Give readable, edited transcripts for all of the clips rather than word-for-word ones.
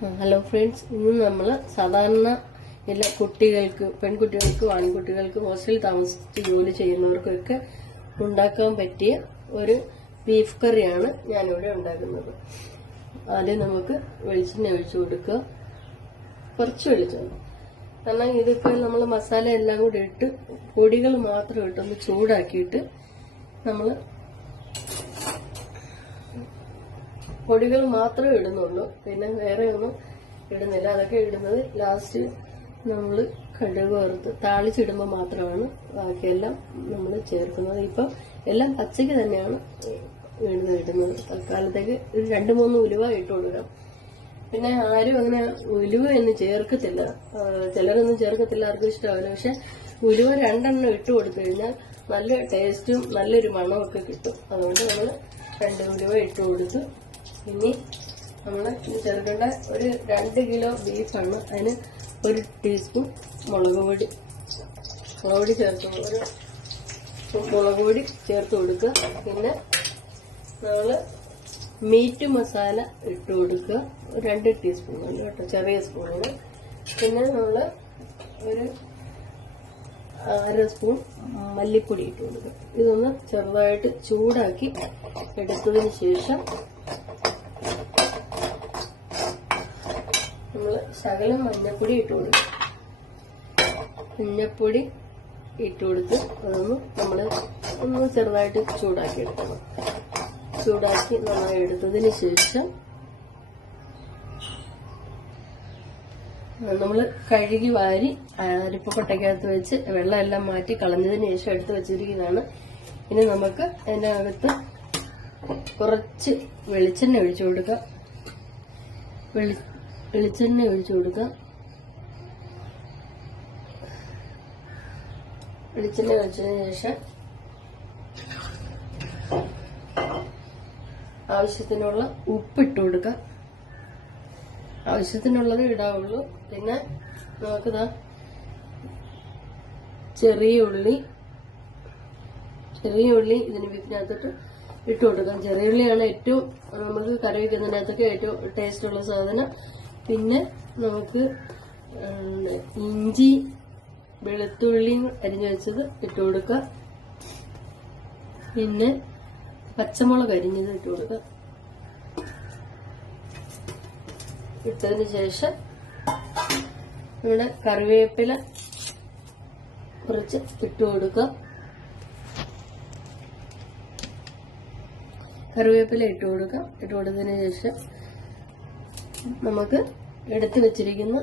Hello friends, ഇന്ന് നമ്മൾ സാധാരണ എല്ലാ കുട്ടികൾക്ക്, പെൺകുട്ടികൾക്കും ആൺകുട്ടികൾക്കും ഹോസ്റ്റലിൽ താമസിച്ച് ജോലി ചെയ്യുന്നവർക്കൊക്കെ ഉണ്ടാക്കാൻ പറ്റിയ ഒരു ബീഫ് കറിയാണ് ഞാനിവിടെ ഉണ്ടാക്കുന്നത്. ആദ്യം നമുക്ക് വെളിച്ചെണ്ണ ഒഴിച്ചു കൊടുക്കുക, കുറച്ച് വെളിച്ചെണ്ണ. കാരണം ഇതിപ്പോൾ നമ്മൾ മസാല എല്ലാം കൂടി ഇട്ട് പൊടികൾ മാത്രം ഇട്ടൊന്ന് ചൂടാക്കിയിട്ട് നമ്മൾ പൊടികൾ മാത്രമേ ഇടുന്നുള്ളൂ, പിന്നെ വേറെ ഒന്നും ഇടുന്നില്ല. അതൊക്കെ ഇടുന്നത് ലാസ്റ്റ് നമ്മൾ കടുക് വറുത്ത് താളിച്ചിടുമ്പോൾ മാത്രമാണ് ബാക്കിയെല്ലാം നമ്മൾ ചേർക്കുന്നത്. ഇപ്പം എല്ലാം പച്ചയ്ക്ക് തന്നെയാണ് ഇടുന്നത്. തൽക്കാലത്തേക്ക് 2-3 ഉലുവ ഇട്ട് കൊടുക്കാം. പിന്നെ ആരും അങ്ങനെ ഉലുവ ഒന്നും ചേർക്കത്തില്ല, ചിലരൊന്നും ചേർക്കത്തില്ല, ആർക്കും ഇഷ്ടമാവില്ല. പക്ഷെ ഉലുവ 2 ഇട്ട് കൊടുത്തു കഴിഞ്ഞാൽ നല്ല ടേസ്റ്റും നല്ലൊരു മണമൊക്കെ കിട്ടും. അതുകൊണ്ട് നമ്മൾ 2 ഉലുവ ഇട്ട് കൊടുത്തു. ഇനി നമ്മൾ ചേർക്കേണ്ട ഒരു 2 കിലോ ബീഫാണ്. അതിന് 1 ടീസ്പൂൺ മുളക് പൊടി ചേർത്ത് കൊടുക്കുക. പിന്നെ നമ്മൾ മീറ്റ് മസാല ഇട്ട് കൊടുക്കുക, 2 ടീസ്പൂൺ കേട്ടോ, ചെറിയ സ്പൂണിന്. പിന്നെ നമ്മൾ ഒരു 1/2 സ്പൂൺ മല്ലിപ്പൊടി ഇട്ട് കൊടുക്കുക. ഇതൊന്ന് ചെറുതായിട്ട് ചൂടാക്കി എടുത്തതിന് ശേഷം നമ്മൾ ശകലം മഞ്ഞപ്പൊടി ഇട്ട് കൊടുക്കും. മഞ്ഞപ്പൊടി ഇട്ട് കൊടുത്ത് അതൊന്ന് ഒന്ന് ചെറുതായിട്ട് ചൂടാക്കി എടുക്കണം. ചൂടാക്കി നന്നായി എടുത്തതിന് ശേഷം നമ്മൾ കഴുകി വാരി അരിപ്പക്കൊട്ടയ്ക്കകത്ത് വെച്ച് വെള്ളം എല്ലാം മാറ്റി കളഞ്ഞതിന് ശേഷം എടുത്ത് വെച്ചിരിക്കുന്നതാണ്. ഇനി നമുക്ക് അതിൻ്റെ അകത്ത് കുറച്ച് വെളിച്ചെണ്ണ ഒഴിച്ചു കൊടുക്കാം. വെളിച്ചെണ്ണ ഒഴിച്ചു കൊടുക്കാം. വെളിച്ചെണ്ണ ഒഴിച്ചതിന് ശേഷം ആവശ്യത്തിനുള്ള ഉപ്പിട്ട് കൊടുക്കാം. ആവശ്യത്തിനുള്ളത് ഇടാവുള്ളൂ. പിന്നെ നമുക്കിതാ ചെറിയ ഉള്ളി ഇതിന് ബീഫിനകത്തോട്ട് ഇട്ട് കൊടുക്കാം. ചെറിയ ഉള്ളിയാണ് ഏറ്റവും നമുക്ക് കറി വയ്ക്കുന്നതിനകത്തൊക്കെ ഏറ്റവും ടേസ്റ്റുള്ള സാധനം. പിന്നെ നമുക്ക് ഇഞ്ചി വെളുത്തുള്ളിയും അരിഞ്ഞു വെച്ചത് ഇട്ട് കൊടുക്കുക. പിന്നെ പച്ചമുളക് അരിഞ്ഞത് ഇട്ട് കൊടുക്കുക. ഇട്ടതിന് ശേഷം നമ്മുടെ കറിവേപ്പില കുറച്ച് ഇട്ട് കൊടുക്കുക. കറിവേപ്പില ഇട്ട് കൊടുക്കുക. ഇട്ട് കൊടുത്തതിന് ശേഷം നമുക്ക് എടുത്തു വെച്ചിരിക്കുന്ന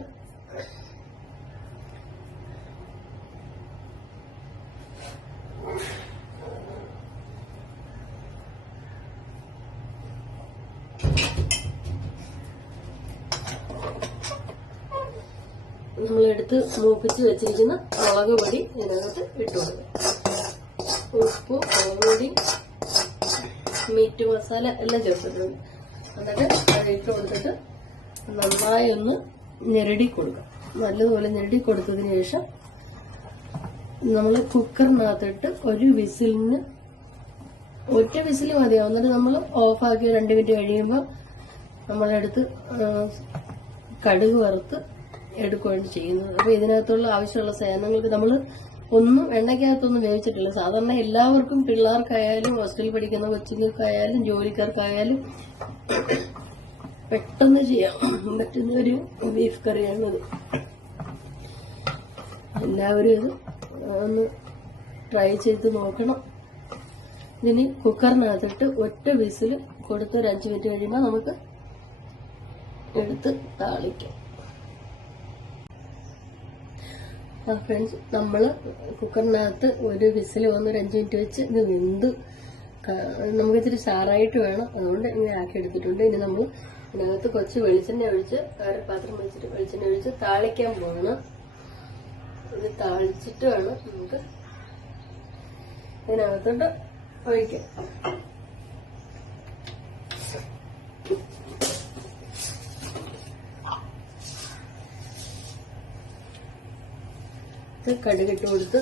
നമ്മളെടുത്ത് മൂപ്പിച്ച് വെച്ചിരിക്കുന്ന മുളക് പൊടി ഇതിനകത്ത് ഇട്ട് കൊടുക്കുക. ഉപ്പ്, മുളക് പൊടി, മീറ്റ് മസാല എല്ലാം ചേർത്തിട്ടുണ്ട്. എന്നിട്ട് അത് ഇട്ട് കൊടുത്തിട്ട് നന്നായി ഒന്ന് ഞെരടി കൊടുക്കാം. നല്ലതുപോലെ ഞെരടി കൊടുത്തതിന് ശേഷം നമ്മൾ കുക്കറിനകത്തിട്ട് ഒരു വിസിലിന് ഒറ്റ വിസിൽ മതിയാവും. എന്നിട്ട് നമ്മൾ ഓഫാക്കി 2 മിനിറ്റ് കഴിയുമ്പോൾ നമ്മളെടുത്ത് കടുക് വറുത്ത് എടുക്കുകയാണ് ചെയ്യുന്നത്. അപ്പൊ ഇതിനകത്തുള്ള ആവശ്യമുള്ള സാധനങ്ങൾക്ക് നമ്മൾ ഒന്നും എണ്ണയ്ക്കകത്തൊന്നും വേവിച്ചിട്ടില്ല. സാധാരണ എല്ലാവർക്കും, പിള്ളേർക്കായാലും ഹോസ്റ്റലിൽ പഠിക്കുന്ന കൊച്ചുങ്ങൾക്കായാലും ജോലിക്കാർക്കായാലും പെട്ടെന്ന് ചെയ്യാൻ പറ്റുന്ന ഒരു ബീഫ് കറിയാണിത്. എല്ലാവരും ഇത് ഒന്ന് ട്രൈ ചെയ്ത് നോക്കണം. ഇതിന് കുക്കറിനകത്തിട്ട് ഒറ്റ വിസിൽ കൊടുത്ത് ഒരു 5 മിനിറ്റ് കഴിയുമ്പോൾ നമുക്ക് എടുത്ത് താളിക്കാം. ഫ്രണ്ട്സ്, നമ്മൾ കുക്കറിനകത്ത് ഒരു വിസിൽ വന്ന് ഒരു 5 മിനിറ്റ് വെച്ച് ഇത് വെന്ത് നമുക്ക് ഇച്ചിരി ചാറായിട്ട് വേണം. അതുകൊണ്ട് ഇങ്ങനെ ആക്കി എടുത്തിട്ടുണ്ട്. ഇനി നമ്മൾ ഇതിനകത്ത് കുറച്ച് വെളിച്ചെണ്ണ ഒഴിച്ച് വേറെ പാത്രം വെച്ചിട്ട് വെളിച്ചെണ്ണ ഒഴിച്ച് താളിക്കാൻ പോകണം. ഇത് താളിച്ചിട്ട് വേണം നമുക്ക് ഇതിനകത്തോട്ട് ഒഴിക്കാം. കടുകിട്ട് കൊടുത്ത്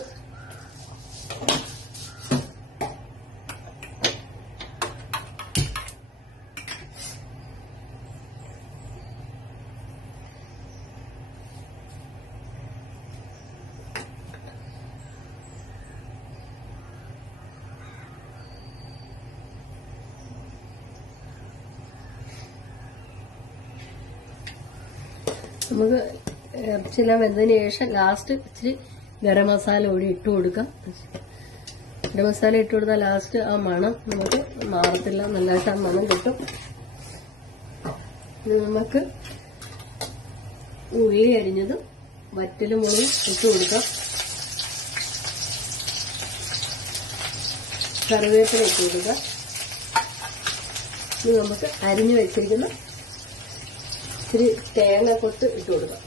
നമുക്ക് ഇറച്ചിയെല്ലാം വെന്തതിന് ശേഷം ലാസ്റ്റ് ഇച്ചിരി ഗരം മസാല കൂടി ഇട്ട് കൊടുക്കാം. ഗരം മസാല ഇട്ട് കൊടുത്താൽ ലാസ്റ്റ് ആ മണം നമുക്ക് മാറത്തില്ല, നല്ലതായിട്ട് ആ മണം കിട്ടും. നമുക്ക് ഉള്ളി അരിഞ്ഞതും വറ്റലുമുളകും ഇട്ട് കൊടുക്കാം. കറിവേപ്പില ഇട്ട് കൊടുക്കാം. ഇനി നമുക്ക് അരിഞ്ഞു വെച്ചിരിക്കുന്ന ഇത്തിരി തേങ്ങ കൊത്ത് ഇട്ട് കൊടുക്കാം.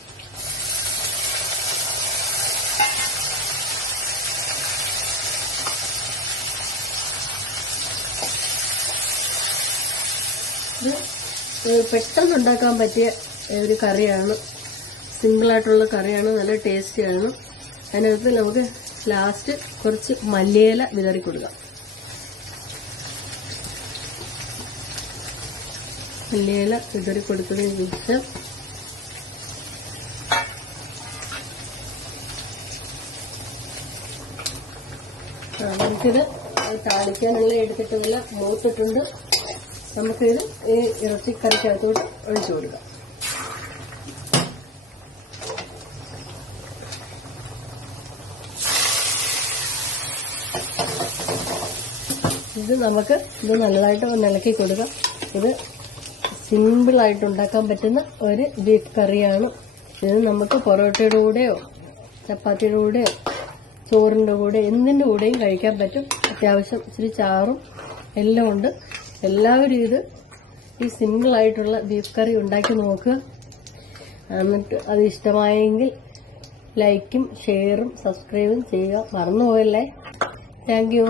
ഇത് പെട്ടെന്ന് ഉണ്ടാക്കാൻ പറ്റിയ ഒരു കറിയാണ്, സിമ്പിളായിട്ടുള്ള കറിയാണ്, നല്ല ടേസ്റ്റിയാണ്. അതിനകത്ത് നമുക്ക് ലാസ്റ്റ് കുറച്ച് മല്ലിയില വിതറി കൊടുക്കാം. മല്ലിയില വിതറി കൊടുത്തതിന് ശേഷം നമുക്കിത് താളിക്കാനുള്ള എടുത്തിട്ടതെല്ലാം മൂത്തിട്ടുണ്ട്. നമുക്കിത് ഈ ഇറച്ചിക്കറിക്കകത്തോട്ട് ഒഴിച്ചു കൊടുക്കാം. ഇത് നല്ലതായിട്ട് ഒന്ന് ഇളക്കി കൊടുക്കാം. ഇത് സിമ്പിളായിട്ട് ഉണ്ടാക്കാൻ പറ്റുന്ന ഒരു ബീഫ് കറിയാണ്. ഇത് നമുക്ക് പൊറോട്ടയുടെ കൂടെയോ ചപ്പാത്തിയുടെ കൂടെയോ ചോറിന്റെ കൂടെ എന്തിന്റെ കൂടെയും കഴിക്കാൻ പറ്റും. അത്യാവശ്യം ഇച്ചിരി ചാറും എല്ലാം ഉണ്ട്. എല്ലാവരും ഈ സിമ്പിളായിട്ടുള്ള ബീഫ് കറി ഉണ്ടാക്കി നോക്കുക. എന്നിട്ട് അത് ഇഷ്ടമായെങ്കിൽ ലൈക്കും ഷെയറും സബ്സ്ക്രൈബും ചെയ്യുക. മറന്നുപോയല്ലേ. Thank U.